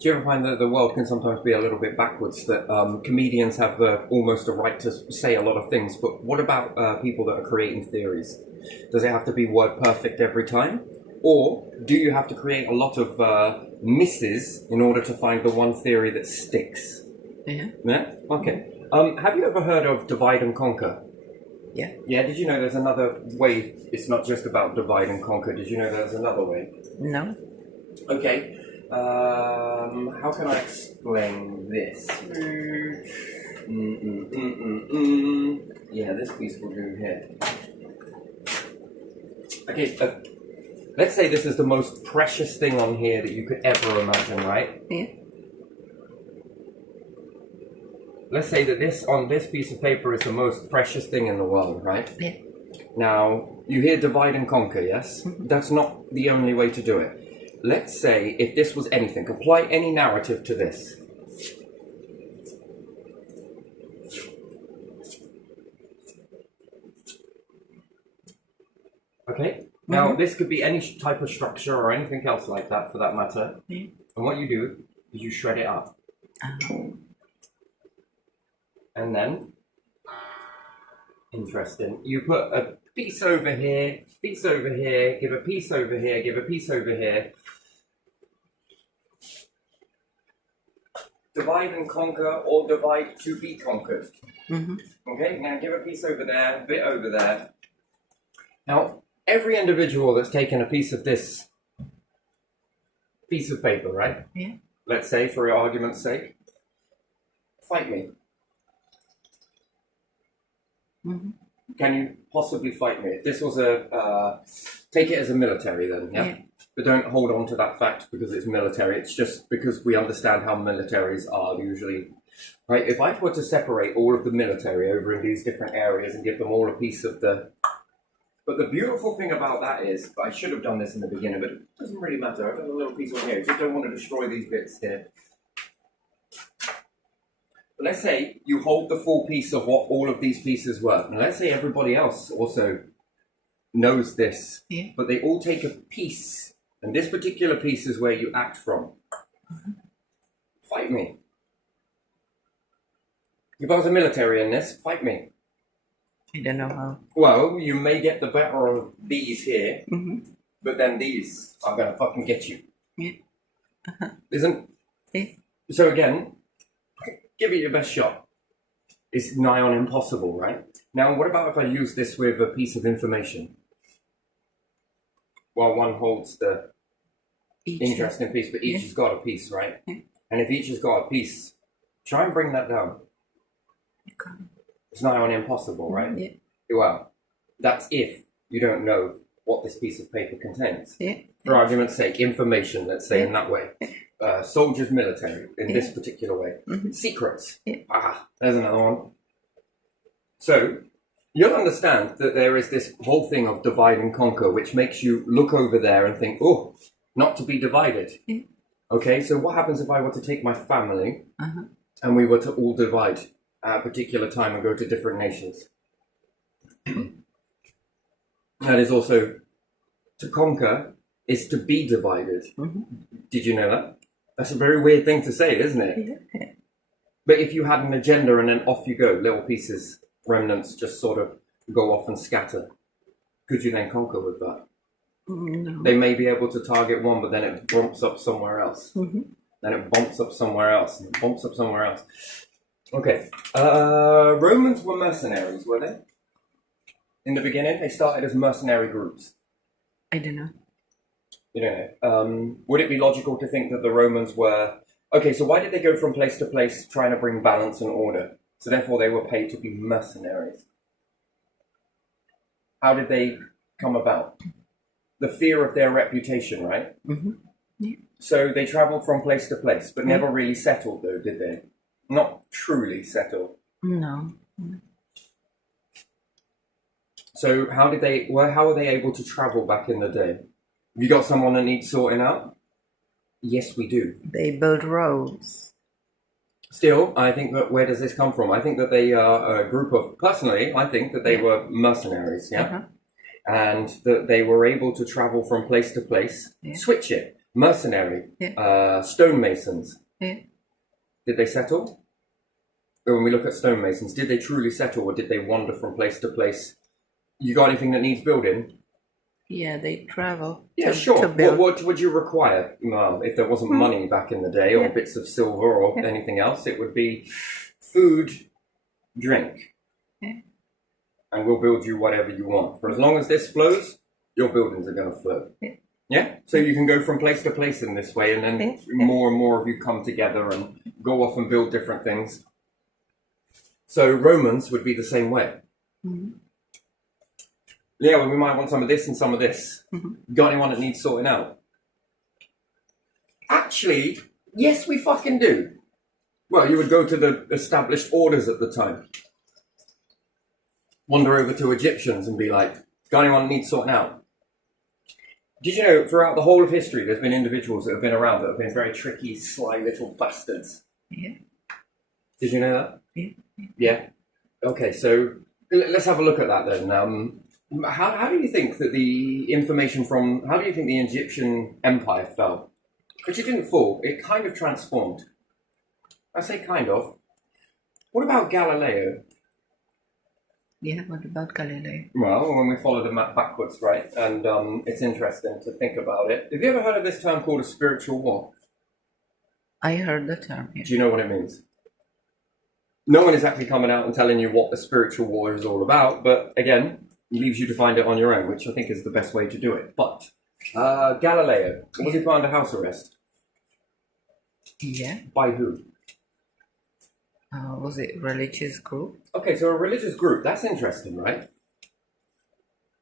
Do you ever find that the world can sometimes be a little bit backwards? That comedians have almost a right to say a lot of things, but what about people that are creating theories? Does it have to be word perfect every time? Or do you have to create a lot of misses in order to find the one theory that sticks? Yeah. Yeah? Okay. Have you ever heard of divide and conquer? Yeah. Yeah, did you know there's another way? It's not just about divide and conquer. Did you know there's another way? No. Okay. How can I explain this? Yeah, this piece will do here. Okay, let's say this is the most precious thing on here that you could ever imagine, right? Yeah. Let's say that this on this piece of paper is the most precious thing in the world, right? Yeah. Now, you hear divide and conquer, yes? That's not the only way to do it. Let's say if this was anything, apply any narrative to this. Okay? Now, this could be any type of structure or anything else like that for that matter. Yeah. And what you do is you shred it up. And then, interesting, you put a piece over here, piece over here, give a piece over here, give a piece over here. Divide and conquer, or divide to be conquered. Okay, now give a piece over there, a bit over there. Now, every individual that's taken a piece of this piece of paper, right? Yeah. Let's say, for argument's sake, fight me. Can you possibly fight me? If this was take it as a military then, yeah? But don't hold on to that fact because it's military. It's just because we understand how militaries are usually. Right? If I were to separate all of the military over in these different areas and give them all a piece of the... But the beautiful thing about that is, I should have done this in the beginning, but it doesn't really matter. I've done a little piece on here. I just don't want to destroy these bits here. But let's say you hold the full piece of what all of these pieces were. And let's say everybody else also knows this. Yeah. But they all take a piece. And this particular piece is where you act from. Fight me. If I was a military in this, fight me. I don't know how. Well, you may get the better of these here. But then these are going to fucking get you. Yeah. Isn't... Yeah. So again... Give it your best shot. It's nigh on impossible, right? Now, what about if I use this with a piece of information? While one holds the interesting piece, but each has got a piece, right? Yeah. And if each has got a piece, try and bring that down. It's nigh on impossible, right? Yeah. Well, that's if you don't know what this piece of paper contains. Yeah. For argument's sake, information, let's say in that way. Soldiers, military, in this particular way. Secrets. There's another one. So, you'll understand that there is this whole thing of divide and conquer, which makes you look over there and think, oh, not to be divided. Okay, so what happens if I were to take my family and we were to all divide at a particular time and go to different nations? That is also, to conquer is to be divided. Did you know that? That's a very weird thing to say, isn't it? Yeah. But if you had an agenda and then off you go, little pieces, remnants just sort of go off and scatter, could you then conquer with that? No. They may be able to target one, but then it bumps up somewhere else. Then it bumps up somewhere else, and it bumps up somewhere else. Okay. Romans were mercenaries, were they? In the beginning, they started as mercenary groups. I don't know. You know, would it be logical to think that the Romans were... Okay, so why did they go from place to place trying to bring balance and order? So therefore they were paid to be mercenaries. How did they come about? The fear of their reputation, right? Yeah. So they traveled from place to place, but never really settled though, did they? Not truly settled. No. So how were they able to travel back in the day? Have you got someone that needs sorting out? Yes, we do. They build roads. Still, I think that where does this come from? I think that they are a group of, personally, I think that they were mercenaries, and that they were able to travel from place to place, switch it. mercenary, Yeah. stonemasons. Yeah. Did they settle? Or when we look at stonemasons, did they truly settle, or did they wander from place to place? You got anything that needs building? Yeah, they travel Yeah, to sure. build. What would you require? Well, if there wasn't money back in the day, or Yeah. bits of silver, or Yeah. anything else, it would be food, drink. Yeah. And we'll build you whatever you want. For as long as this flows, your buildings are going to flow. Yeah. Yeah? So you can go from place to place in this way, and then Yeah. more and more of you come together and go off and build different things. So Romans would be the same way. Mm-hmm. Yeah, well, we might want some of this and some of this. Mm-hmm. Got anyone that needs sorting out? Actually, yes, we fucking do. Well, you would go to the established orders at the time. Wander over to Egyptians and be like, got anyone that needs sorting out? Did you know, throughout the whole of history, there's been individuals that have been around that have been very tricky, sly little bastards. Yeah. Did you know that? Yeah. Yeah? Okay, so let's have a look at that then. How do you think that the information from, how do you think the Egyptian empire fell? But it didn't fall, it kind of transformed. I say kind of. What about Galileo? Yeah, what about Galileo? Well, when we follow the map backwards, right? And it's interesting to think about it. Have you ever heard of this term called a spiritual war? I heard the term. Yeah. Do you know what it means? No one is actually coming out and telling you what the spiritual war is all about, but again, it leaves you to find it on your own, which I think is the best way to do it. But Galileo, was he put under house arrest? Yeah. By who? Was it religious group? Okay, so a religious group, that's interesting, right?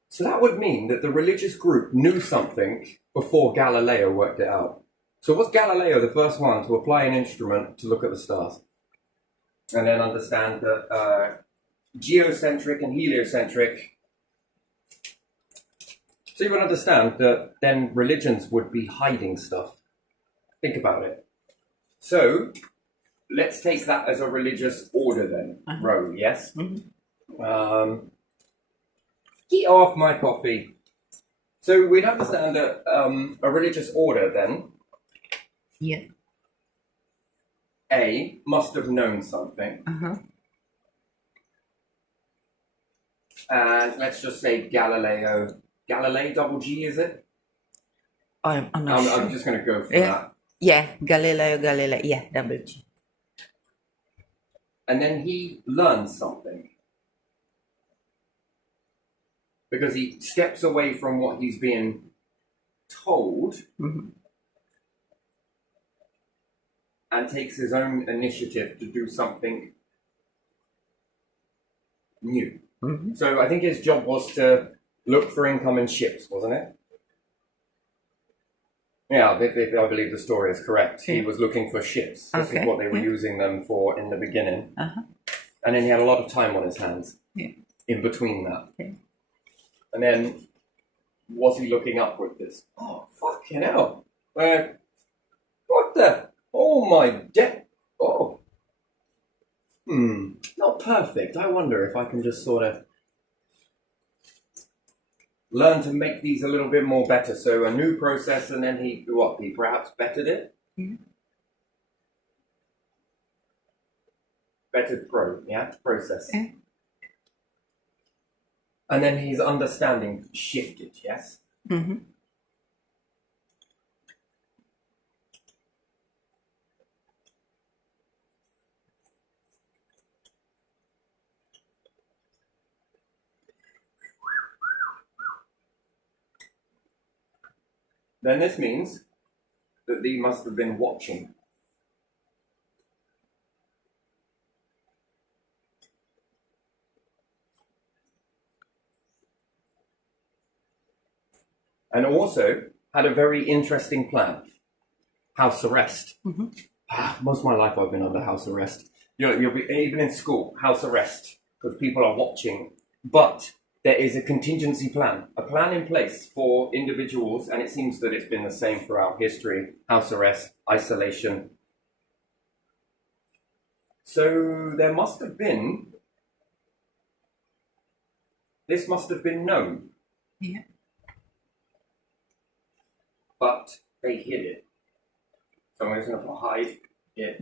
So that would mean that the religious group knew something before Galileo worked it out. So was Galileo the first one to apply an instrument to look at the stars? And then understand that geocentric and heliocentric. So you would understand that then religions would be hiding stuff. Think about it. So let's take that as a religious order then. Row, yes? Mm-hmm. Get off my coffee. So we'd understand that a religious order then, Yeah. A, must have known something. Uh-huh. And let's just say Galileo. Galilei, double G, is it? I'm not sure. I'm just going to go for Yeah. that. Yeah, Galileo. Yeah, double G. And then he learns something. Because he steps away from what he's being told Mm-hmm. and takes his own initiative to do something new. Mm-hmm. So I think his job was to look for incoming ships, wasn't it? Yeah, if I believe the story is correct. He was looking for ships. This is what they were using them for in the beginning. Uh-huh. And then he had a lot of time on his hands in between that. And then, was he looking upward this? Oh, fucking hell. What the? Oh, my Oh. Not perfect. I wonder if I can just sort of learn to make these a little bit more better. So a new process, and then he perhaps bettered it? Bettered process. Yeah. And then his understanding shifted, yes? Mm-hmm. Then this means that they must have been watching. And also had a very interesting plan. House arrest. Mm-hmm. Most of my life I've been under house arrest. You'll be, even in school, house arrest, because people are watching. But there is a contingency plan, a plan in place for individuals, and it seems that it's been the same throughout history. House arrest, isolation. So there must have been, this must have been known. Yeah. But they hid it. So I'm just going to put hide it.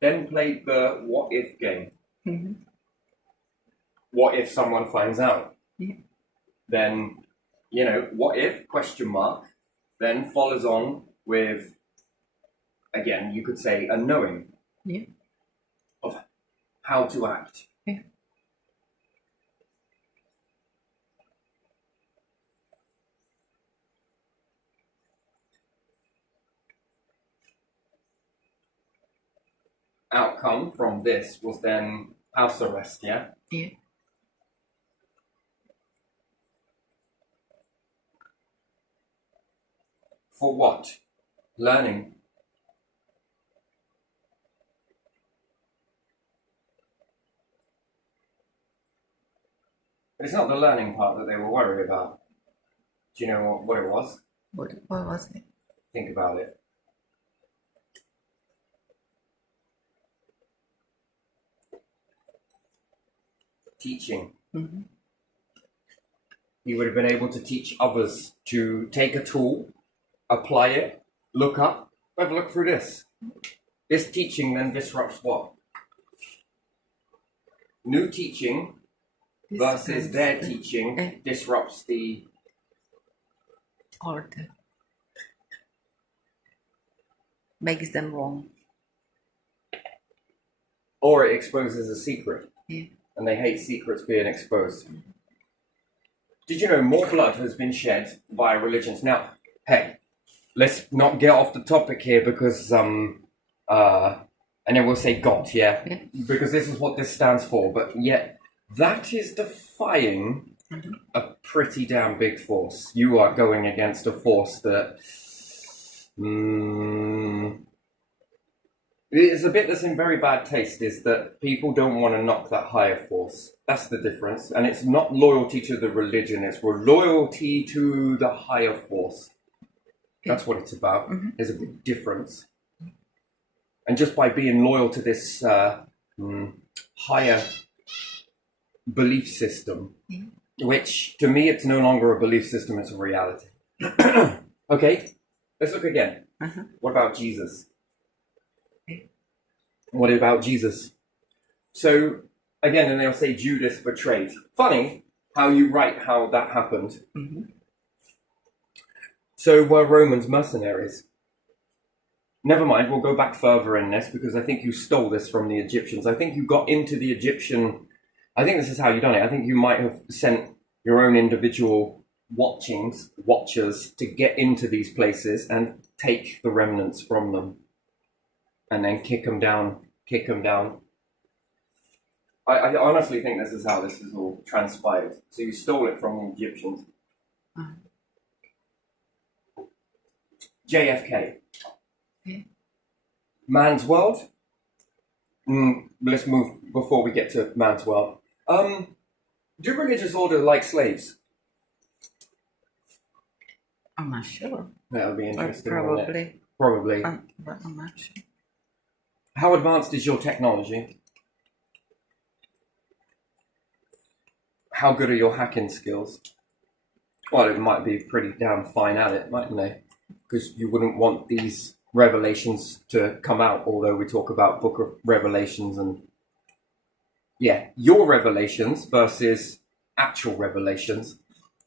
Then played the what if game. What if someone finds out? Then, you know, what if, question mark, then follows on with, again, you could say a knowing of how to act. Outcome from this was then house arrest, yeah? Yeah. For what? Learning. But it's not the learning part that they were worried about. Do you know what it was? What was it? Think about it. Teaching. He would have been able to teach others to take a tool, apply it, look up, have a look through this. This teaching then disrupts what? New teaching versus their teaching disrupts the order. Makes them wrong. Or it exposes a secret. Yeah. And they hate secrets being exposed. Did you know more blood has been shed via religions? Now, hey, let's not get off the topic here because, and then we'll say God, yeah? Because this is what this stands for, but yet that is defying a pretty damn big force. You are going against a force that, it's a bit that's in very bad taste is that people don't want to knock that higher force. That's the difference. And it's not loyalty to the religion, it's loyalty to the higher force. That's what it's about. There's a big difference. And just by being loyal to this higher belief system, which to me it's no longer a belief system, it's a reality. Okay, let's look again. What about Jesus? What about Jesus? So, again, and they'll say Judas betrayed. Funny how you write how that happened. So were Romans mercenaries? Never mind, we'll go back further in this because I think you stole this from the Egyptians. I think you got into the Egyptian... I think this is how you done it. I think you might have sent your own individual watchers to get into these places and take the remnants from them. And then kick them down. I honestly think this is how this is all transpired. So you stole it from the Egyptians. JFK. Man's world. Let's move before we get to man's world. Do religious orders like slaves? I'm not sure. That would be interesting. Probably. Probably. But I'm not sure. How advanced is your technology? How good are your hacking skills? Well, it might be pretty damn fine at it, mightn't they? Because you wouldn't want these revelations to come out, although we talk about Book of Revelations and... Yeah, your revelations versus actual revelations.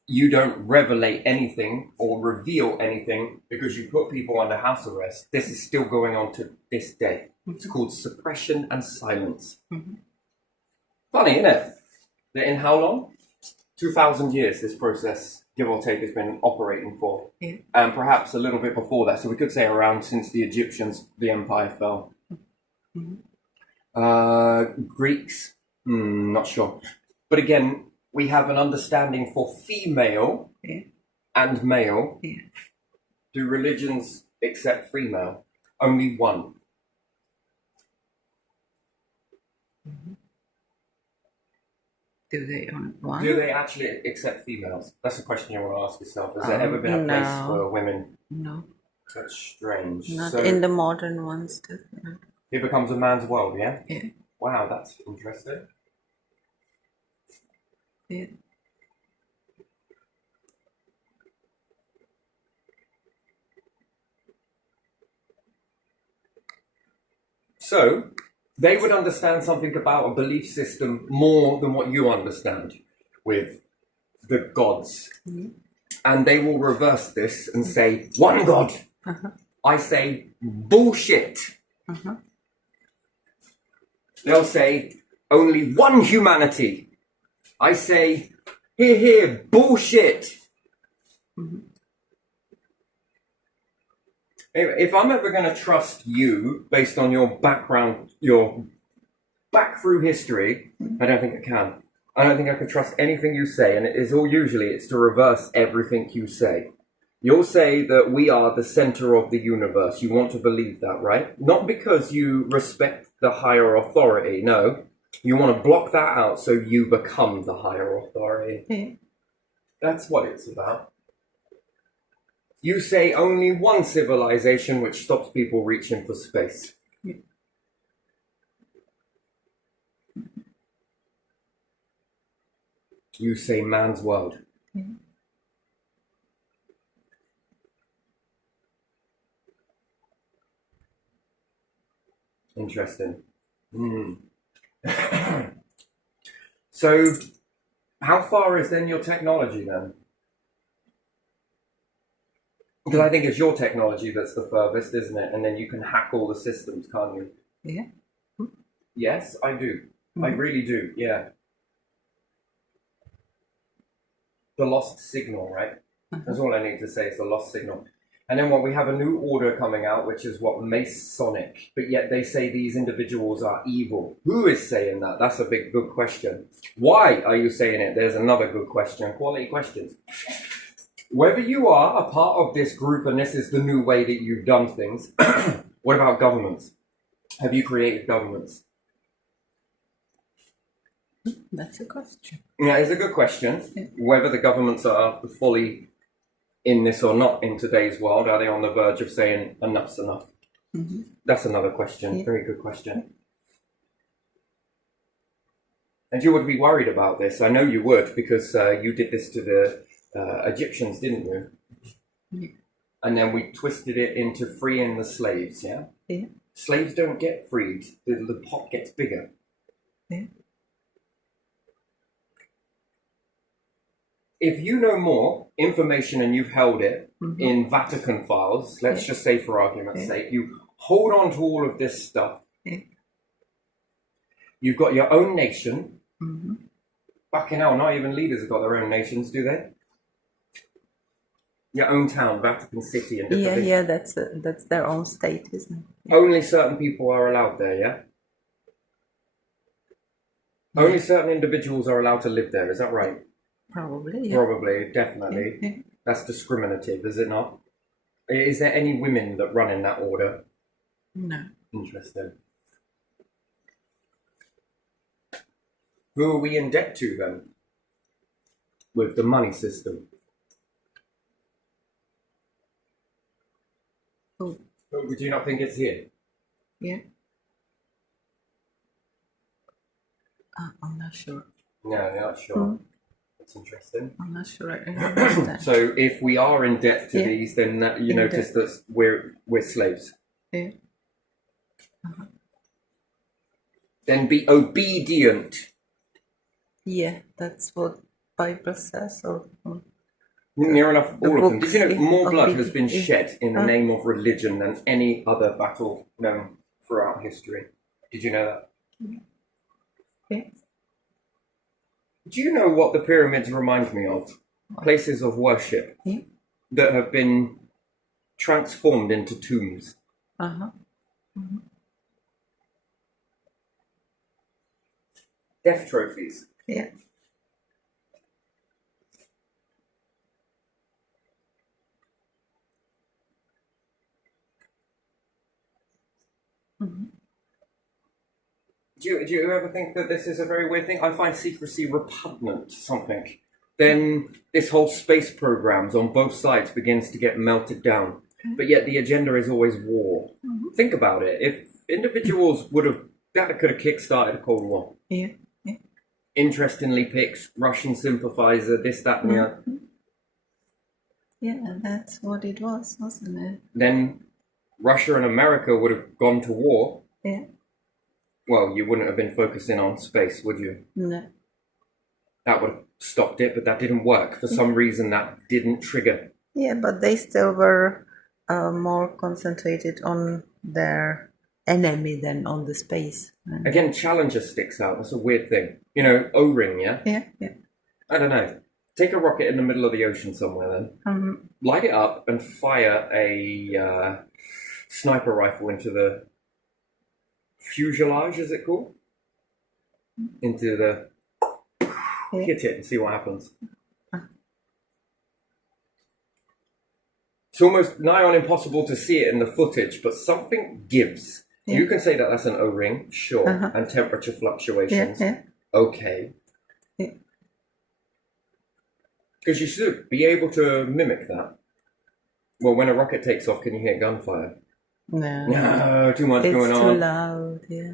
You don't revelate anything or reveal anything because you put people under house arrest. This is still going on to this day. It's called suppression and silence. Funny, isn't it? That in how long? 2,000 years this process, give or take, has been operating for. And perhaps a little bit before that. So we could say around since the Egyptians, the empire fell. Greeks, not sure. But again, we have an understanding for female and male. Do religions accept female? Only one. Do they want? Do they actually accept females? That's a question you want to ask yourself. Has there ever been a place for women? No. That's strange. Not in the modern ones. No. It becomes a man's world, yeah? Yeah. Wow, that's interesting. Yeah. So they would understand something about a belief system more than what you understand with the gods. And they will reverse this and say, one God. I say, bullshit. They'll say, only one humanity. I say, hear, hear, bullshit. If I'm ever going to trust you based on your background, your back through history, I don't think I can. I don't think I can trust anything you say, and it's to reverse everything you say. You'll say that we are the center of the universe. You want to believe that, right? Not because you respect the higher authority, no. You want to block that out so you become the higher authority. That's what it's about. You say only one civilization which stops people reaching for space. You say man's world. Interesting. So, how far is then your technology then? Because I think it's your technology that's the furthest, isn't it? And then you can hack all the systems, can't you? Yeah. Yes, I do. I really do, yeah. The lost signal, right? That's all I need to say, is the lost signal. And then we have a new order coming out, which is Masonic. But yet they say these individuals are evil. Who is saying that? That's a good question. Why are you saying it? There's another good question. Quality questions. Whether you are a part of this group and this is the new way that you've done things, what about governments? Have you created governments? That's a question. Yeah, it's a good question. Yeah. Whether the governments are fully in this or not in today's world, are they on the verge of saying enough's enough? That's another question. Yeah. Very good question. And you would be worried about this. I know you would, because you did this to the Egyptians, didn't you? Yeah. And then we twisted it into freeing the slaves, yeah? Yeah. Slaves don't get freed. The pot gets bigger. Yeah. If you know more information and you've held it in Vatican files, let's just say for argument's sake, you hold on to all of this stuff. You've got your own nation. Fucking hell, not even leaders have got their own nations, do they? Your own town, Vatican City, and different things. Yeah, that's their own state, isn't it? Only certain people are allowed there, yeah? Only certain individuals are allowed to live there, is that right? Probably, yeah. Probably, definitely. Yeah. That's discriminative, is it not? Is there any women that run in that order? No. Interesting. Who are we in debt to then? With the money system? Who? Do you not think it's here? Yeah. I'm not sure. No, you're not sure. That's interesting. I'm not sure I understand. So if we are in debt to these, then you notice that we're slaves. Yeah. Then be obedient. Yeah, that's what Bible says. Or Near enough all of them. Did you know more blood has been obedient. shed in the name of religion than any other battle known throughout history? Did you know that? Yeah. Do you know what the pyramids remind me of? Places of worship that have been transformed into tombs. Death trophies. Yeah. Do you ever think that this is a very weird thing? I find secrecy repugnant to something. Then this whole space programs on both sides begins to get melted down. But yet the agenda is always war. Think about it. If individuals that could have kick-started a Cold War. Yeah. Interestingly picks Russian sympathizer, this, that, and the other. Yeah, that's what it was, wasn't it? Then Russia and America would have gone to war. Yeah. Well, you wouldn't have been focusing on space, would you? No. That would have stopped it, but that didn't work. For some reason, that didn't trigger. Yeah, but they still were more concentrated on their enemy than on the space. Again, Challenger sticks out. That's a weird thing. You know, O-ring, yeah? Yeah, yeah. I don't know. Take a rocket in the middle of the ocean somewhere then. Light it up and fire a sniper rifle into the fuselage, is it called? Into the... Yeah. Hit it and see what happens. It's almost nigh on impossible to see it in the footage, but something gives. Yeah. You can say that that's an O-ring, sure, and temperature fluctuations, okay. Because you should be able to mimic that. Well, when a rocket takes off, can you hear gunfire? No, too much going on. It's too loud, yeah.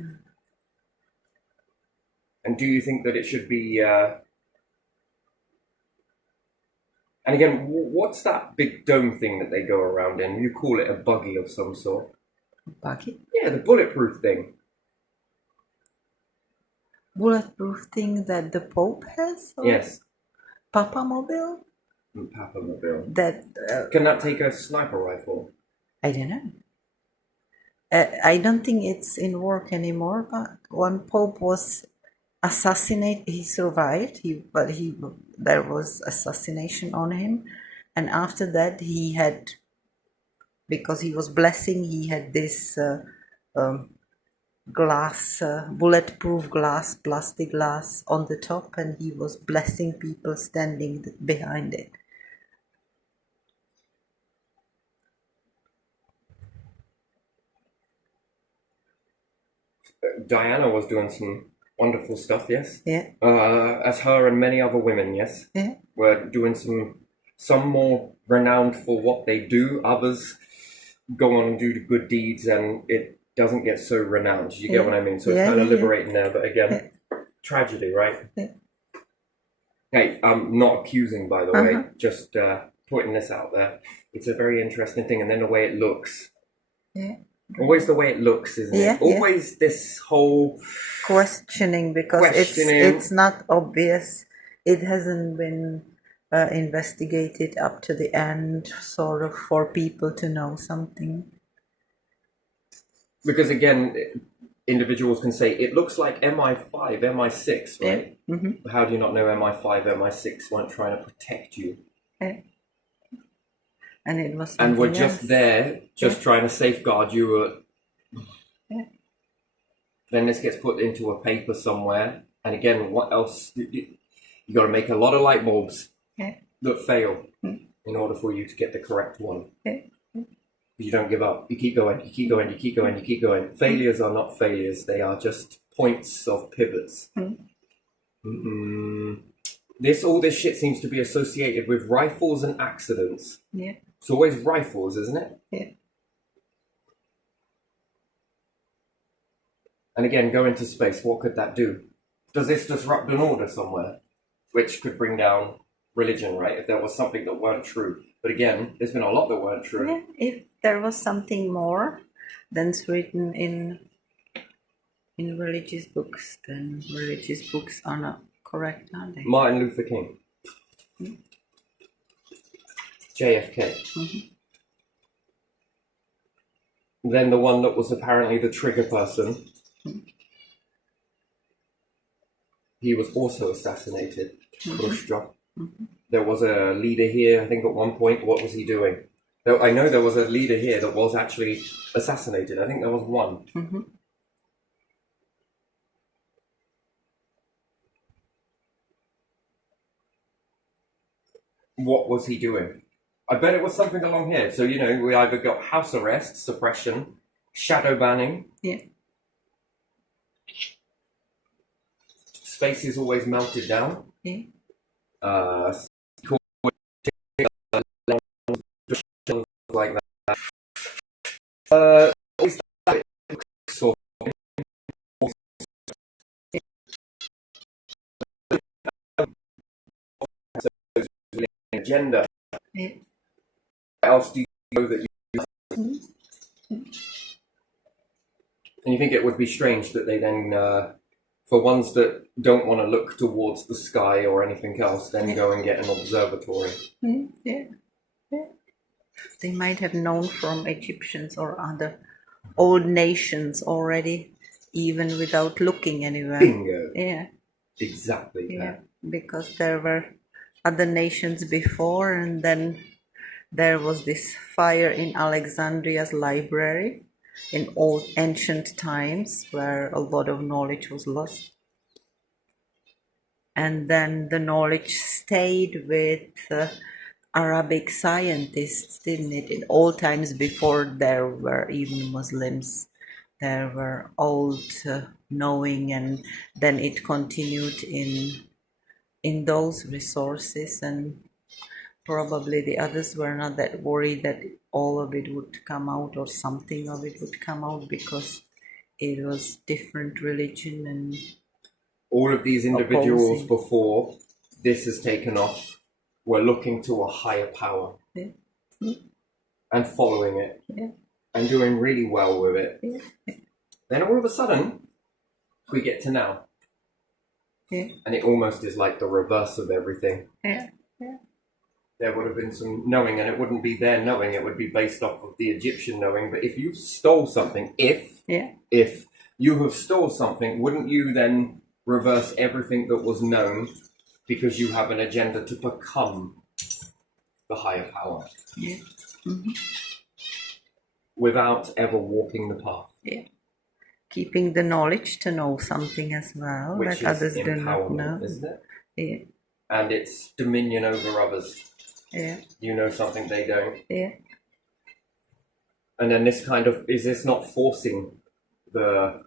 And do you think that it should be... And again, what's that big dome thing that they go around in? You call it a buggy of some sort. Buggy? Yeah, the bulletproof thing. Bulletproof thing that the Pope has? Or Yes. Papamobile? Papamobile. That... Can that take a sniper rifle? I don't know. I don't think it's in work anymore, but when Pope was assassinated, he survived, but there was assassination on him, and after that he had, because he was blessing, he had this glass, bulletproof glass, plastic glass on the top, and he was blessing people standing behind it. Diana was doing some wonderful stuff, yes? Yeah. As her and many other women, yes? Yeah. Were doing some more renowned for what they do, others go on and do the good deeds and it doesn't get so renowned. You get what I mean? So it's kind of liberating there, but again, tragedy, right? Yeah. Hey, I'm not accusing, by the way, just putting this out there. It's a very interesting thing, and then the way it looks. Yeah. Always the way it looks, isn't it? Always this whole questioning, because it's not obvious. It hasn't been investigated up to the end, sort of, for people to know something. Because again, individuals can say, it looks like MI5, MI6, right? Yeah. Mm-hmm. How do you not know MI5, MI6 weren't trying to protect you? Yeah. And it was. And we're just there, trying to safeguard you. Then this gets put into a paper somewhere. And again, what else? You got to make a lot of light bulbs that fail in order for you to get the correct one. You don't give up. You keep going, you keep going, you keep going, you keep going. Failures are not failures. They are just points of pivots. All this shit seems to be associated with rifles and accidents. Yeah. It's always rifles, isn't it? Yeah. And again, go into space. What could that do? Does this disrupt an order somewhere? Which could bring down religion, right? If there was something that weren't true. But again, there's been a lot that weren't true. Yeah, if there was something more than's written in religious books, then religious books are not correct, are they? Martin Luther King. JFK. Then the one that was apparently the trigger person. He was also assassinated. Khrushchev. There was a leader here, I think at one point. What was he doing? I know there was a leader here that was actually assassinated. I think there was one. What was he doing? I bet it was something along here. So, you know, we either got house arrest, suppression, shadow banning. Yeah. Space is always melted down. Yeah. Like that. Agenda. Yeah. What else do you know that you... And you think it would be strange that they then, for ones that don't want to look towards the sky or anything else, then go and get an observatory. Yeah. They might have known from Egyptians or other old nations already, even without looking anywhere. Bingo. Yeah. Exactly. Yeah. Because there were other nations before, and then there was this fire in Alexandria's library in old ancient times where a lot of knowledge was lost. And then the knowledge stayed with Arabic scientists, didn't it? In old times before there were even Muslims, there were old knowing, and then it continued in those resources, and probably the others were not that worried that all of it would come out or something of it would come out, because it was different religion. And all of these individuals opposing. before this has taken off were looking to a higher power and following it and doing really well with it. Then all of a sudden, we get to now. And it almost is like the reverse of everything. There would have been some knowing, and it wouldn't be their knowing, it would be based off of the Egyptian knowing. But if you stole something, if you have stole something, wouldn't you then reverse everything that was known because you have an agenda to become the higher power without ever walking the path? Keeping the knowledge to know something as well, Which that is others do not know. isn't it? And it's dominion over others. You know something they don't. And then this kind of, is this not forcing the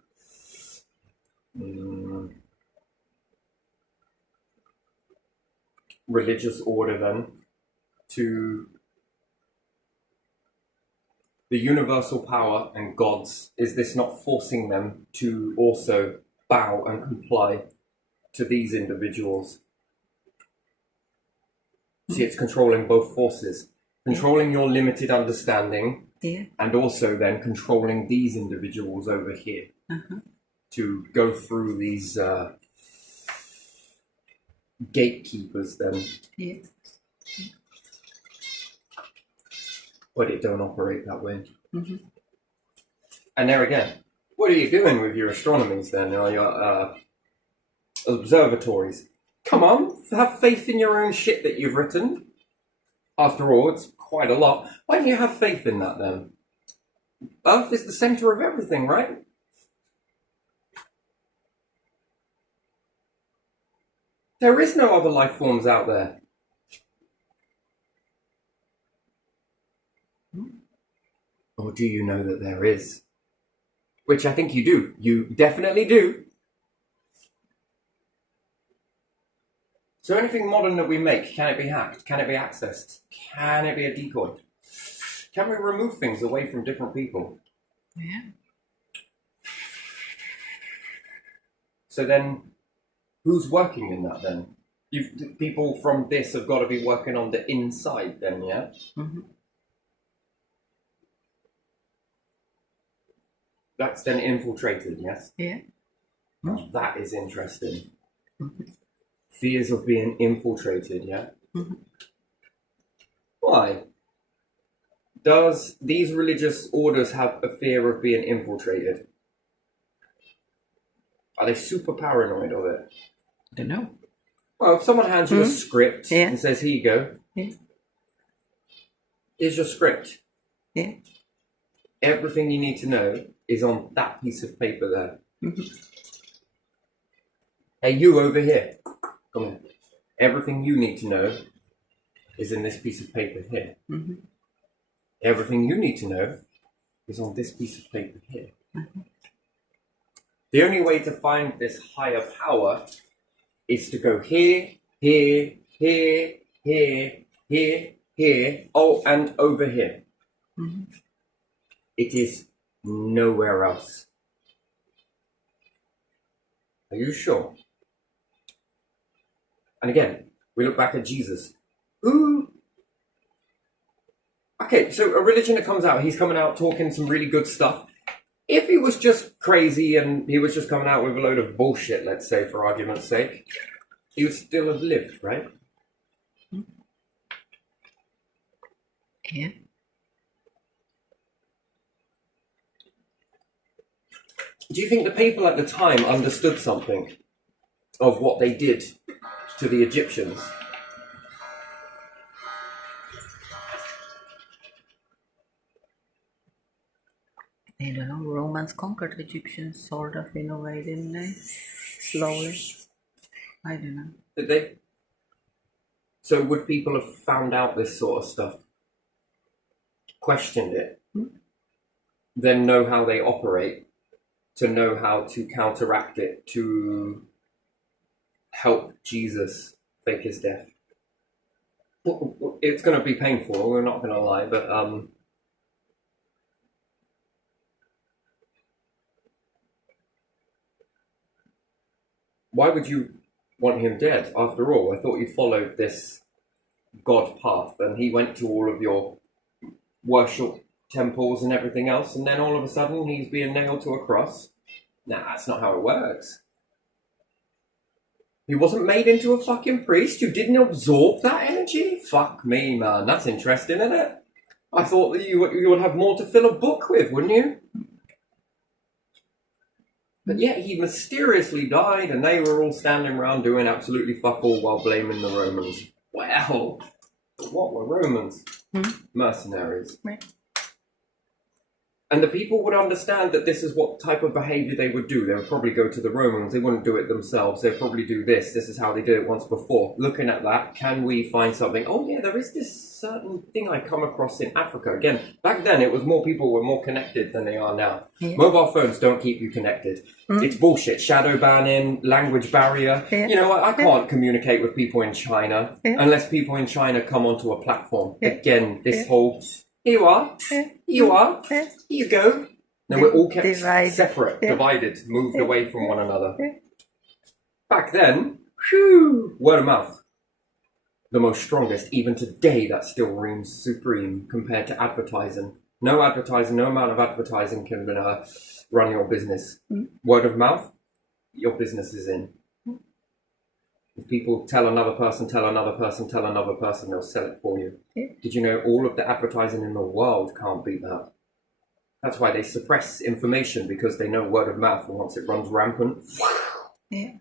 religious order then to the universal power and gods? Is this not forcing them to also bow and comply to these individuals? See, it's controlling both forces, controlling your limited understanding, and also then controlling these individuals over here to go through these gatekeepers then. But it don't operate that way. And there again, what are you doing with your astronomies then, or your observatories? Come on, have faith in your own shit that you've written. After all, it's quite a lot. Why don't you have faith in that then? Earth is the center of everything, right? There is no other life forms out there. Or do you know that there is? Which I think you do. You definitely do. So anything modern that we make, can it be hacked? Can it be accessed? Can it be a decoy? Can we remove things away from different people? So then, who's working in that then? People from this have got to be working on the inside then, yeah? That's then infiltrated, yes? Now that is interesting. Fears of being infiltrated, yeah? Why? Does these religious orders have a fear of being infiltrated? Are they super paranoid of it? I don't know. Well, if someone hands you a script and says, here you go, here's your script. Everything you need to know is on that piece of paper there. Hey, you over here. Come on. Everything you need to know is in this piece of paper here. Everything you need to know is on this piece of paper here. The only way to find this higher power is to go here, here, here, here, here, here, oh, and over here. It is nowhere else. Are you sure? And again, we look back at Jesus. Okay, so a religion that comes out, he's coming out talking some really good stuff. If he was just crazy and he was just coming out with a load of bullshit, let's say, for argument's sake, he would still have lived, right? Yeah. Do you think the people at the time understood something of what they did to the Egyptians? I don't know, Romans conquered Egyptians sort of in a way, didn't they? Slowly. I don't know. Did they? So would people have found out this sort of stuff, questioned it, then know how they operate, to know how to counteract it, to help Jesus fake his death? It's going to be painful, we're not going to lie, but why would you want him dead? After all, I thought you followed this God path and he went to all of your worship temples and everything else, and then all of a sudden he's being nailed to a cross. Nah, that's not how it works. He wasn't made into a fucking priest. You didn't absorb that energy? Fuck me, man. That's interesting, isn't it? I thought that you would have more to fill a book with, wouldn't you? But yet he mysteriously died and they were all standing around doing absolutely fuck all while blaming the Romans. Well, what were Romans? Mercenaries. Right. And the people would understand that this is what type of behavior they would do. They would probably go to the Romans. They wouldn't do it themselves. They'd probably do this. This is how they did it once before. Looking at that, can we find something? Oh yeah, there is this certain thing I come across in Africa. Again, back then it was more people were more connected than they are now. Yeah. Mobile phones don't keep you connected. It's bullshit. Shadow banning, language barrier. Yeah. You know, I can't communicate with people in China unless people in China come onto a platform. Again, this whole... Here you are. You are. Here you go. Now we're all kept separate, divided, moved away from one another. Back then, word of mouth. The most strongest. Even today, that still reigns supreme compared to advertising. No advertising, no amount of advertising can run your business. Word of mouth, your business is in. If people tell another person, they'll sell it for you. Did you know all of the advertising in the world can't beat that? That's why they suppress information, because they know word of mouth, and once it runs rampant... Yeah.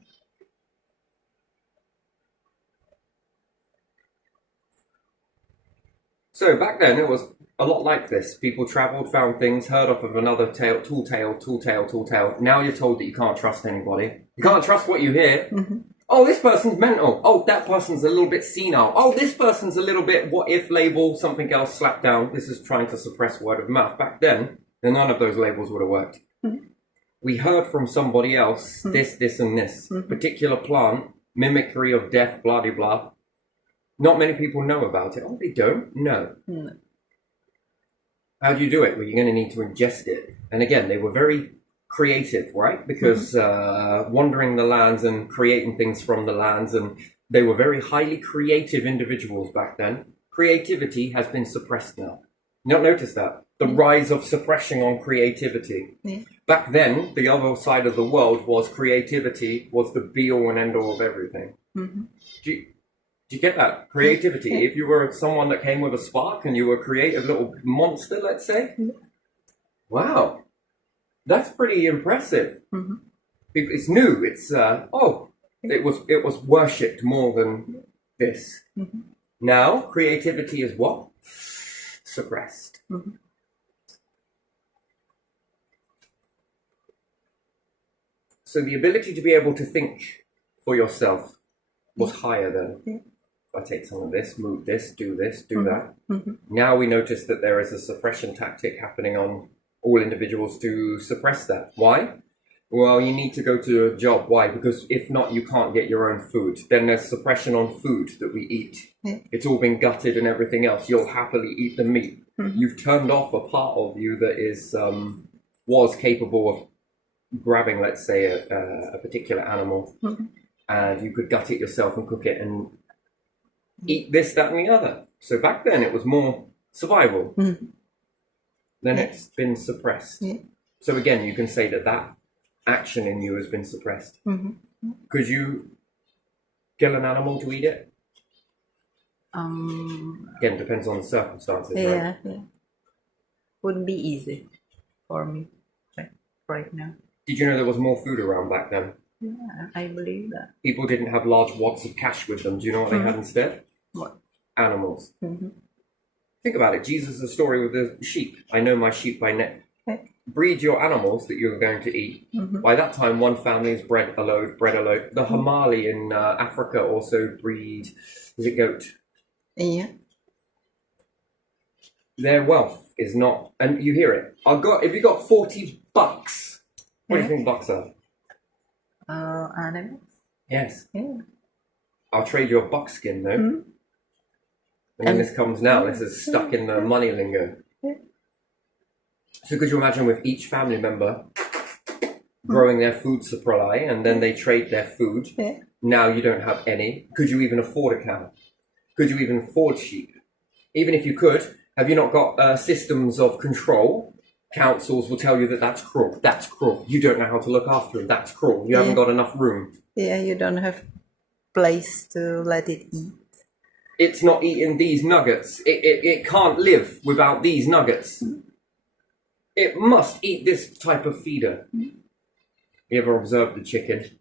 So back then it was a lot like this. People travelled, found things, heard of another tale, tall tale. Now you're told that you can't trust anybody. You can't trust what you hear. Oh, this person's mental. Oh, that person's a little bit senile. Oh, this person's a little bit what if label, something else slapped down. This is trying to suppress word of mouth. Back then, none of those labels would have worked. We heard from somebody else, this and this. Particular plant, mimicry of death, blah, blah, blah. Not many people know about it. Oh, they don't? No. How do you do it? Well, you're going to need to ingest it. And again, they were very... creative, right? Because wandering the lands and creating things from the lands, and they were very highly creative individuals back then. Creativity has been suppressed now. You not notice that? The rise of suppression on creativity. Back then, the other side of the world was creativity was the be-all and end-all of everything. Do you get that? Creativity. If you were someone that came with a spark and you were a creative little monster, let's say, wow. That's pretty impressive. It's new. It's it was worshipped more than this. Now creativity is what? Suppressed. So the ability to be able to think for yourself was higher then. I take some of this, move this, do that. Now we notice that there is a suppression tactic happening on all individuals to suppress that. Why? Well, you need to go to a job. Why? Because if not, you can't get your own food. Then there's suppression on food that we eat. It's all been gutted and everything else. You'll happily eat the meat. You've turned off a part of you that is was capable of grabbing, let's say, a particular animal, and you could gut it yourself and cook it and eat this, that, and the other. So back then it was more survival. Then it's been suppressed. So again, you can say that that action in you has been suppressed. Could you kill an animal to eat it? Again, depends on the circumstances, right? Yeah. Wouldn't be easy for me right now. Did you know there was more food around back then? Yeah, I believe that. People didn't have large wads of cash with them. Do you know what they had instead? What? Animals. Think about it. Jesus' story with the sheep. I know my sheep by name. Breed your animals that you're going to eat. By that time, one family is bred a load. The Hamali in Africa also breed, is it goat? Yeah. Their wealth is not, and you hear it. If you got $40, what do you think bucks are? Animals. Yes. Yeah. I'll trade you a buckskin though. And then this comes now. This is stuck in the money lingo. So could you imagine with each family member growing their food supply and then they trade their food? Now you don't have any. Could you even afford a cow? Could you even afford sheep? Even if you could, have you not got systems of control? Councils will tell you that that's cruel. That's cruel. You don't know how to look after them. That's cruel. You haven't got enough room. Yeah, you don't have place to let it eat. It's not eating these nuggets. It can't live without these nuggets. It must eat this type of feeder. You ever observed the chicken?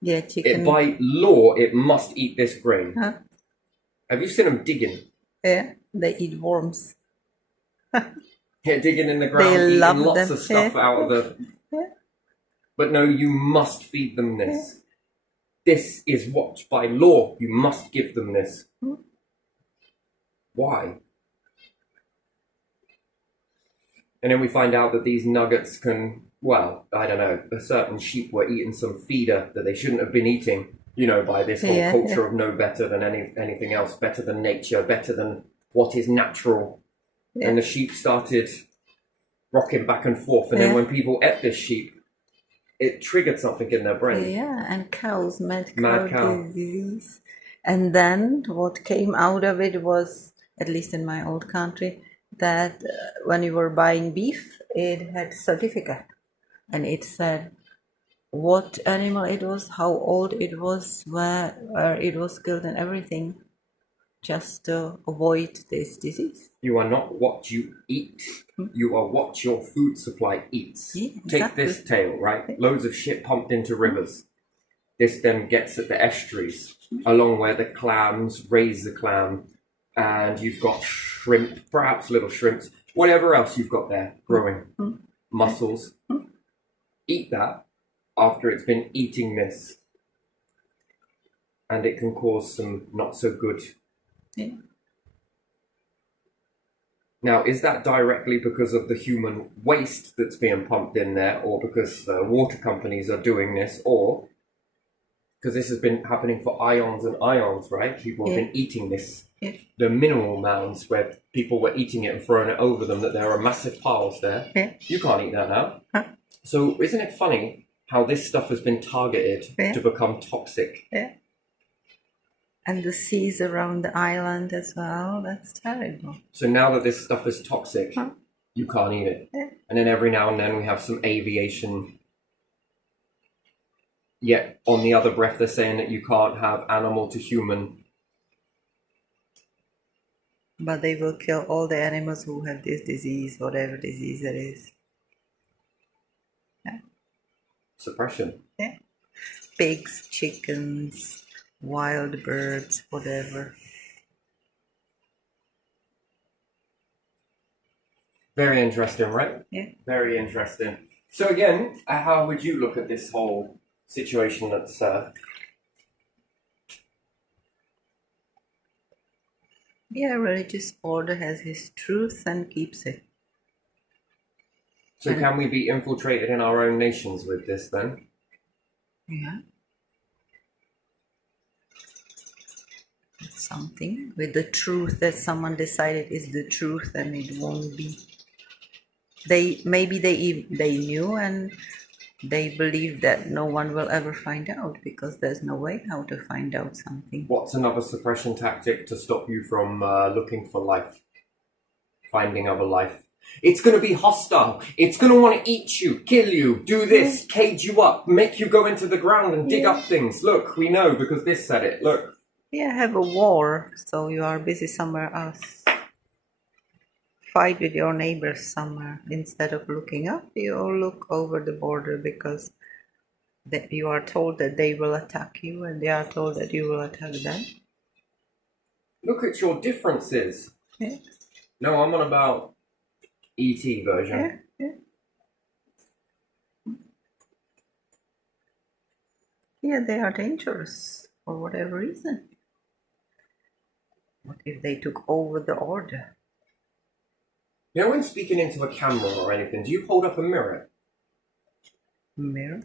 Yeah, chicken. By law, it must eat this grain. Huh? Have you seen them digging? Yeah, they eat worms. Yeah, digging in the ground, They eating love lots them. of stuff out of the... But no, you must feed them this. This is what, by law, you must give them this. Why? And then we find out that these nuggets can, well, I don't know, a certain sheep were eating some feeder that they shouldn't have been eating, you know, by this whole culture of no better than anything else, better than nature, better than what is natural. And the sheep started rocking back and forth. And then when people ate this sheep, it triggered something in their brain. Yeah, and cows, mad cow disease. And then what came out of it was, at least in my old country, that when you were buying beef, it had certificate. And it said what animal it was, how old it was, where it was killed and everything, just to avoid this disease. You are not what you eat. You are what your food supply eats. Yeah, exactly. Take this tale, right? Loads of shit pumped into rivers. This then gets at the estuaries, along where the clams raise the clam, and you've got shrimp, perhaps little shrimps, whatever else you've got there growing, mussels. Eat that after it's been eating this, and it can cause some not so good. Yeah. Now, is that directly because of the human waste that's being pumped in there, or because water companies are doing this, or because this has been happening for ions and ions, right? People have been eating this. The mineral mounds where people were eating it and throwing it over them, that there are massive piles there. You can't eat that now. So isn't it funny how this stuff has been targeted to become toxic? And the seas around the island as well, that's terrible. So now that this stuff is toxic, you can't eat it. And then every now and then we have some aviation. Yet on the other breath, they're saying that you can't have animal to human. But they will kill all the animals who have this disease, whatever disease it is. Suppression. Pigs, chickens, wild birds, whatever. Very interesting, right? Very interesting. So again, how would you look at this whole situation that's... religious order has his truth and keeps it. So can we be infiltrated in our own nations with this then? It's something with the truth that someone decided is the truth, and it won't be. They knew and they believe that no one will ever find out, because there's no way how to find out something. What's another suppression tactic to stop you from looking for life, finding other life? It's going to be hostile. It's going to want to eat you, kill you, do this, cage you up, make you go into the ground and dig up things. Look, we know because this said it. Look. Yeah, have a war, so you are busy somewhere else. Fight with your neighbors somewhere. Instead of looking up, you look over the border because you are told that they will attack you and they are told that you will attack them. Look at your differences. Yeah. No, I'm on about ET version. Yeah, they are dangerous for whatever reason. What if they took over the order? You know, when speaking into a camera or anything, do you hold up a mirror? Mirror?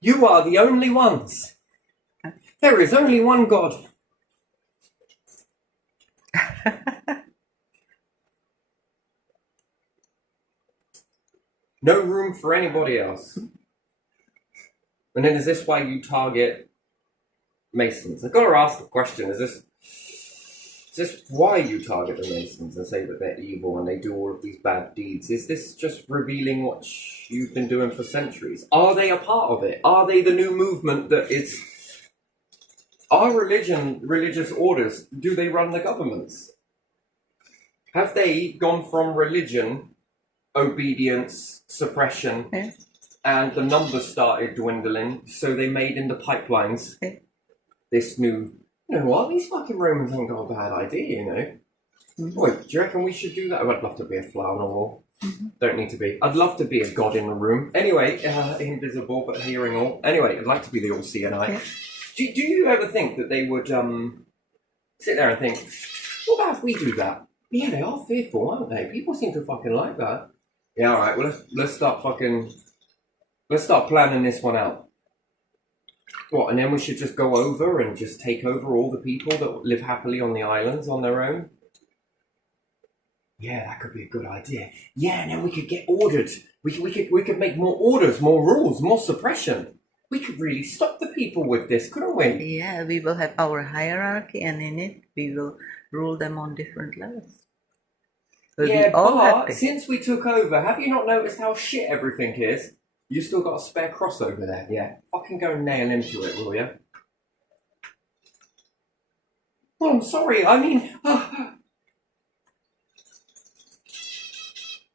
You are the only ones. There is only one God. No room for anybody else. And then is this why you target Masons? I've got to ask the question, is this why you target the Masons and say that they're evil and they do all of these bad deeds? Is this just revealing what you've been doing for centuries? Are they a part of it? Are they the new movement that is... Are religious orders, do they run the governments? Have they gone from religion, obedience, suppression, and the numbers started dwindling, so they made in the pipelines this new... You know what? These fucking Romans ain't got a bad idea, you know. Wait, do you reckon we should do that? I'd love to be a fly on the wall. Don't need to be. I'd love to be a god in the room. Anyway, invisible but hearing all. Anyway, I'd like to be the all-seeing eye. Do you ever think that they would sit there and think, what about if we do that? Yeah, they are fearful, aren't they? People seem to fucking like that. Yeah, all right. Well, let's start planning this one out. What? And then we should just go over and just take over all the people that live happily on the islands on their own. Yeah, that could be a good idea. Yeah, and then we could get ordered. We could make more orders, more rules, more suppression. We could really stop the people with this, couldn't we? Yeah, we will have our hierarchy, and in it we will rule them on different levels. We'll yeah, but since we took over, have you not noticed how shit everything is? You still got a spare cross over there, yeah? Fucking go nail into it, will you? Oh, I'm sorry, I mean...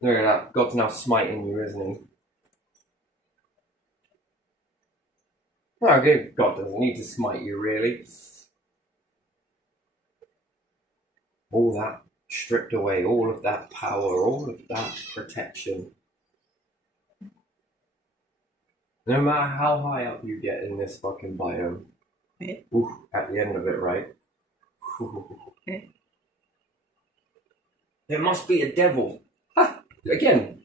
Look at that, God's now smiting you, isn't he? No, God doesn't need to smite you, really. All that stripped away, all of that power, all of that protection. No matter how high up you get in this fucking biome, at the end of it, right? There must be a devil. Again,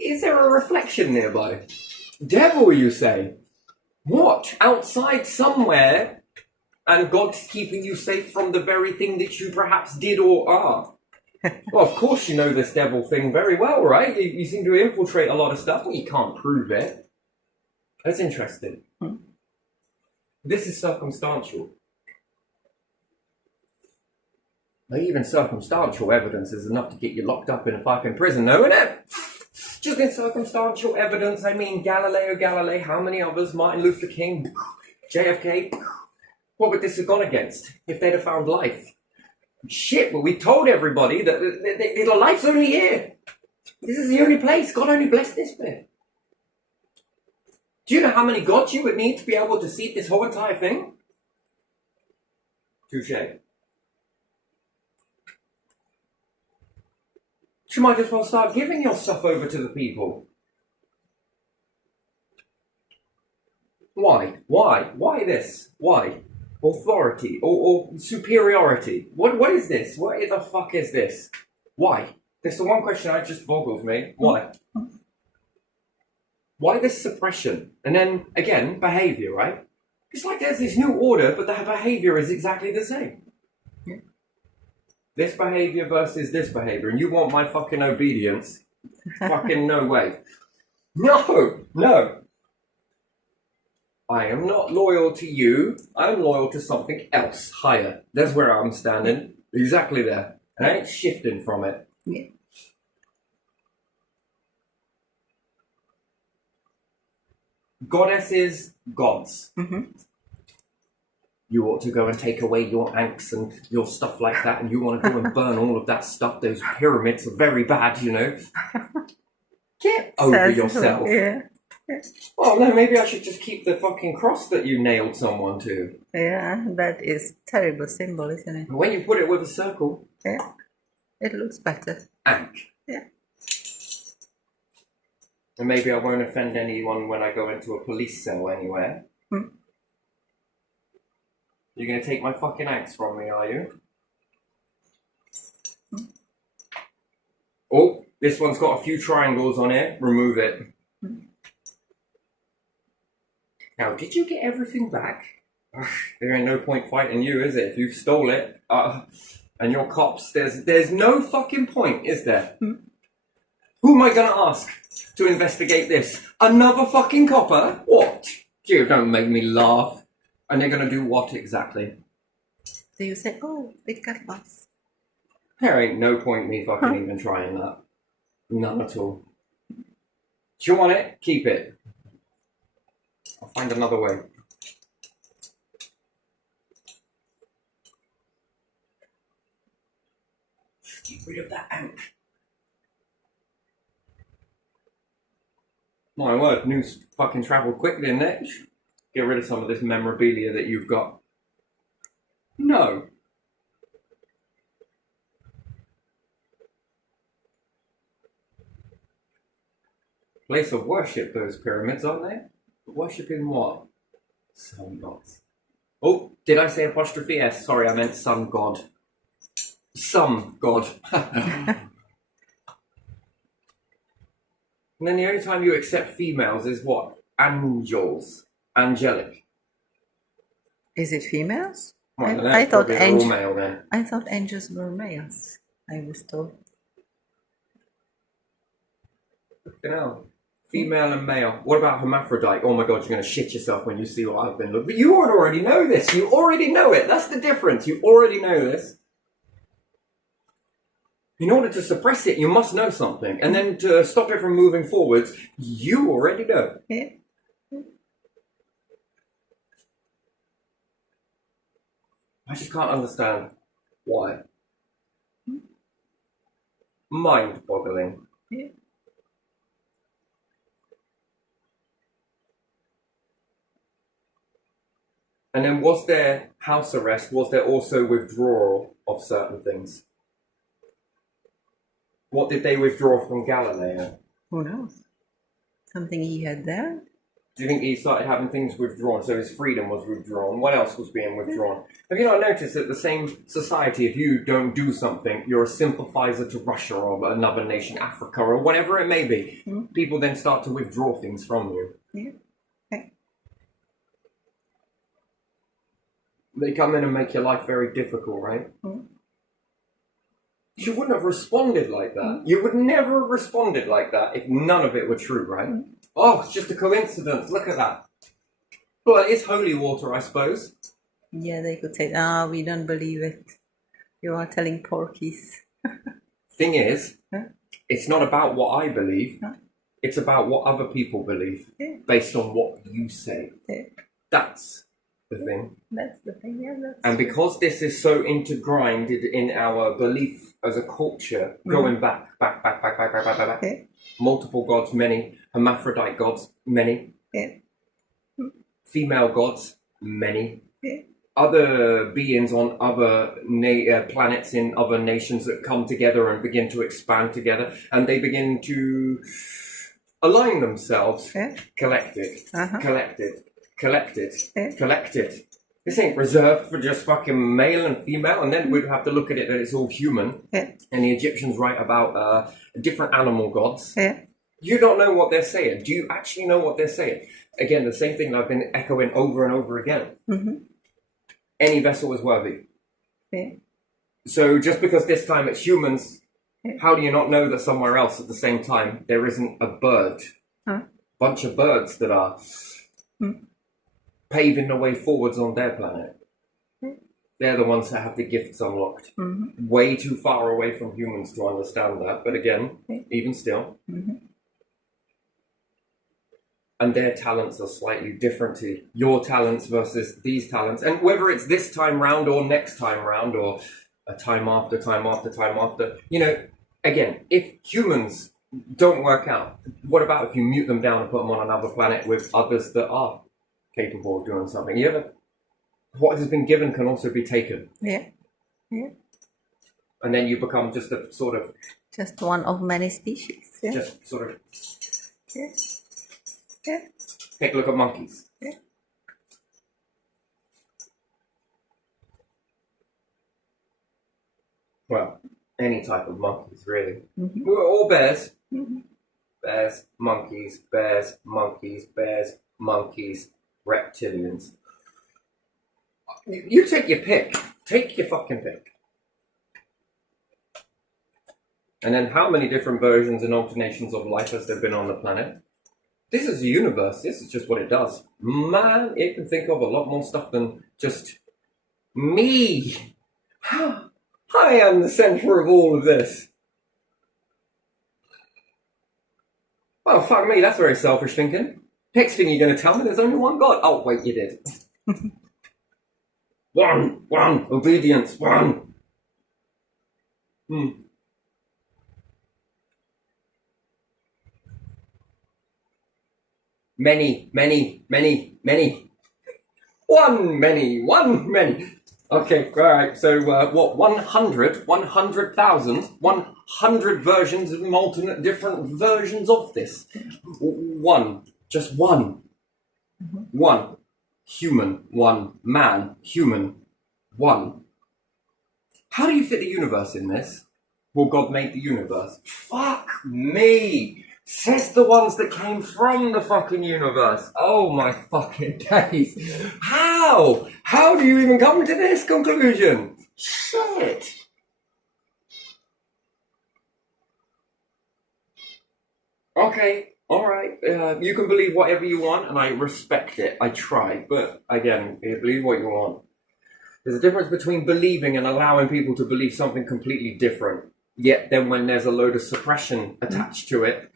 is there a reflection nearby? Devil, you say? What? Outside somewhere, and God's keeping you safe from the very thing that you perhaps did or are? Well, of course you know this devil thing very well, right? You seem to infiltrate a lot of stuff, but you can't prove it. That's interesting. This is circumstantial. But even circumstantial evidence is enough to get you locked up in a fucking prison, though, isn't it? Just in circumstantial evidence, I mean, Galileo Galilei, how many others? Martin Luther King, JFK. What would this have gone against if they'd have found life? Shit, but we told everybody that the life's only here. This is the only place. God only blessed this bit. Do you know how many gods you would need to be able to see this whole entire thing? Touché. You might as well start giving your stuff over to the people. Why? Why this? Why? Authority or superiority. What is this? What the fuck is this? Why? That's the one question that just boggles me. Why? Why this suppression? And then again, behavior, right? It's like there's this new order, but the behavior is exactly the same. This behavior versus this behavior, and you want my fucking obedience? Fucking no way. No. I am not loyal to you. I'm loyal to something else, higher. That's where I'm standing. Exactly there. and I ain't shifting from it. Yeah. Goddesses, gods. Mm-hmm. You ought to go and take away your angst and your stuff like that, and you want to go and burn all of that stuff. Those pyramids are very bad, you know. Get over yourself. Yeah. Oh no, maybe I should just keep the fucking cross that you nailed someone to. Yeah, that is terrible symbol, isn't it? But when you put it with a circle, Yeah. It looks better. Ankh. Yeah. And maybe I won't offend anyone when I go into a police cell anywhere. Hmm. You're going to take my fucking axe from me, are you? Hmm. Oh, this one's got a few triangles on it. Remove it. Hmm. Now, did you get everything back? Ugh, there ain't no point fighting you, is it? If you've stole it, and you're cops, there's no fucking point, is there? Hmm. Who am I going to ask to investigate this? Another fucking copper? What? You don't make me laugh. And they're going to do what exactly? So you say, oh, big cat bus. There ain't no point me fucking even trying that. None at all. Do you want it? Keep it. I'll find another way. Get rid of that ant. My word, news fucking travelled quickly, didn't it? Get rid of some of this memorabilia that you've got. No. Place of worship, those pyramids, aren't they? Worshipping what? Sun gods. Oh, did I say apostrophe S? Sorry, I meant sun god. Some god. And then the only time you accept females is what? Angels. Angelic. Is it females? Well, I thought all male then. I thought angels were males. I was told. Fucking hell. Female and male. What about hermaphrodite? Oh my god, you're going to shit yourself when you see what I've been looking. But you already know this. You already know it. That's the difference. You already know this. In order to suppress it, you must know something. And then to stop it from moving forwards, you already know. Yeah. I just can't understand why. Mind-boggling. Yeah. And then was there house arrest? Was there also withdrawal of certain things? What did they withdraw from Galileo? Who knows? Something he had there? Do you think he started having things withdrawn? So his freedom was withdrawn. What else was being withdrawn? Have you not noticed that the same society, if you don't do something, you're a sympathizer to Russia or another nation, Africa or whatever it may be, people then start to withdraw things from you. Yeah. Okay. They come in and make your life very difficult, right? You wouldn't have responded like that. You would never have responded like that if none of it were true, right? Oh, it's just a coincidence. Look at that. Well, it's holy water, I suppose. Yeah, they could say, we don't believe it. You are telling porkies. Thing is, it's not about what I believe. It's about what other people believe based on what you say. Yeah. That's the thing. That's the thing, yeah. And because this is so intertwined in our belief as a culture, going back. Yeah. Multiple gods, many. Hermaphrodite gods, many. Yeah. Female gods, many. Yeah. Other beings on other planets in other nations that come together and begin to expand together, and they begin to align themselves. Yeah. Collected. Yeah. Collected. This ain't reserved for just fucking male and female, and then we'd have to look at it that it's all human. Yeah. And the Egyptians write about different animal gods. Yeah. You don't know what they're saying. Do you actually know what they're saying? Again, the same thing that I've been echoing over and over again. Any vessel is worthy. Yeah. So just because this time it's humans, how do you not know that somewhere else at the same time there isn't a bird? Bunch of birds that are paving the way forwards on their planet. They're the ones that have the gifts unlocked. Mm-hmm. Way too far away from humans to understand that. But again, even still. Mm-hmm. And their talents are slightly different to your talents versus these talents. And whether it's this time round or next time round or a time after time after time after, you know, again, if humans don't work out, what about if you mute them down and put them on another planet with others that are capable of doing something? You ever, what has been given can also be taken. Yeah. Yeah. And then you become just a sort of... Just one of many species. Yeah. Just sort of... Yeah. Yeah. Take a look at monkeys. Yeah. Well, any type of monkeys, really. Mm-hmm. Or bears. Mm-hmm. Bears, monkeys, bears, monkeys, bears, monkeys, reptilians. You take your pick. Take your fucking pick. And then how many different versions and alternations of life has there been on the planet? This is the universe. This is just what it does. Man, it can think of a lot more stuff than just me. I am the center of all of this. Well, fuck me, that's very selfish thinking. Next thing you're going to tell me there's only one God. Oh, wait, you did. One, obedience, one. Many. One, many. Okay, alright, so what, 100,000, 100 versions of alternate different versions of this. One, just one. Mm-hmm. One. Human, one. Man, human, one. How do you fit the universe in this? Well, God made the universe. Fuck me! Says the ones that came from the fucking universe. Oh my fucking days. How? How do you even come to this conclusion? Shit. Okay, alright. You can believe whatever you want, and I respect it. I try. But again, you believe what you want. There's a difference between believing and allowing people to believe something completely different. Yet then when there's a load of suppression attached to it,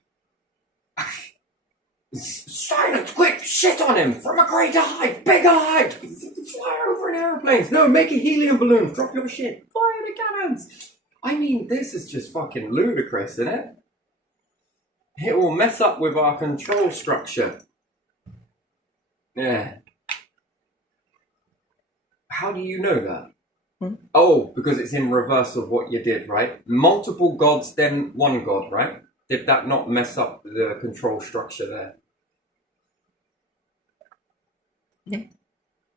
silence, quick, shit on him from a greater height, bigger height, fly over in airplanes. No, make a helium balloon, drop your shit, fire the cannons. I mean, this is just fucking ludicrous, isn't it? It will mess up with our control structure. Yeah. How do you know that? Oh, because it's in reverse of what you did, right? Multiple gods, then one god, right? Did that not mess up the control structure there? Yeah.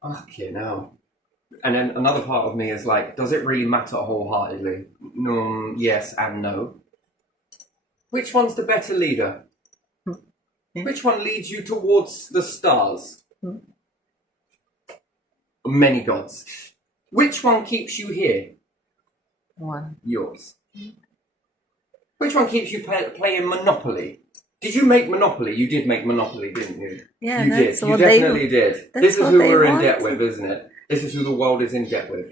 Okay, no. And then another part of me is like, does it really matter wholeheartedly? Yes and no. Which one's the better leader? Yeah. Which one leads you towards the stars? Hmm. Many gods. Which one keeps you here? One. Yours. Which one keeps you playing Monopoly? Did you make Monopoly? You did make Monopoly, didn't you? Yeah, you that's did. what You definitely did. This is who we're in debt want. with, isn't it? This is who the world is in debt with.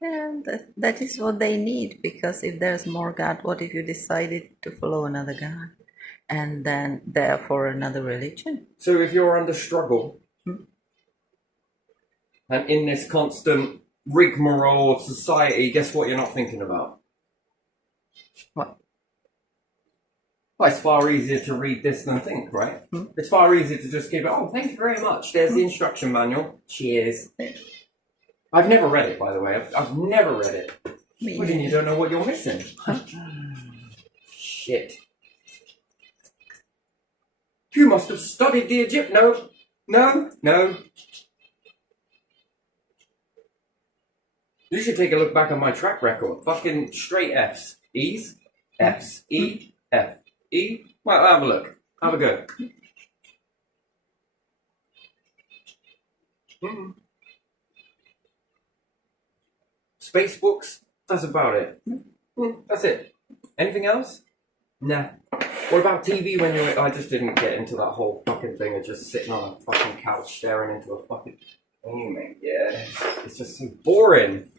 Yeah, that is what they need, because if there's more God, what if you decided to follow another God and then therefore another religion? So if you're under struggle and in this constant rigmarole of society, guess what you're not thinking about? What? Well, it's far easier to read this than think, right? It's far easier to just give it, oh, thank you very much. There's the instruction manual. Cheers. I've never read it, by the way. I've never read it. What do you mean you don't know what you're missing? Shit. You must have studied the Egypt. No. You should take a look back on my track record. Fucking straight F's. E's. F's. E. F. E. Well, have a look. Have a go. Space books. That's about it. That's it. Anything else? Nah. What about TV when you're... I just didn't get into that whole fucking thing of just sitting on a fucking couch staring into a fucking... Anyway, yeah, it's just so boring.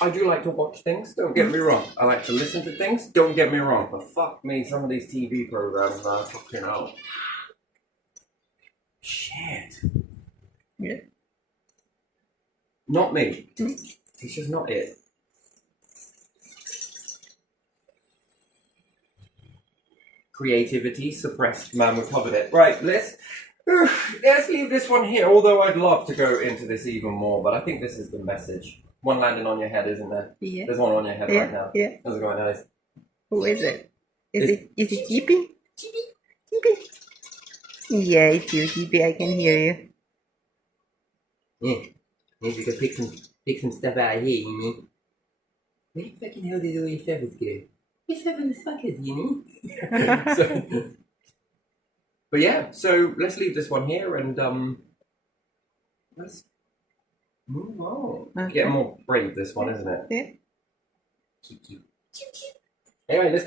I do like to watch things, don't get me wrong. I like to listen to things, don't get me wrong. But fuck me, some of these TV programs are fucking out. Shit. Yeah. Not me. It's just not it. Creativity suppressed. Man, we covered it. Right, let's leave this one here. Although I'd love to go into this even more, but I think this is the message. One landing on your head, isn't there? Yeah. There's one on your head right now. Yeah. That's quite nice. Who is it? Is it Gippy? Gippy. Yeah, it's you, Gippy. I can hear you. Yeah. Maybe we could pick some stuff out of here, you know. Where the fucking hell did all your feathers go? Your feathers fuckers, you know? But yeah, so let's leave this one here and let's move on. Okay. Getting more brave this one, isn't it? Yeah. Anyway, let's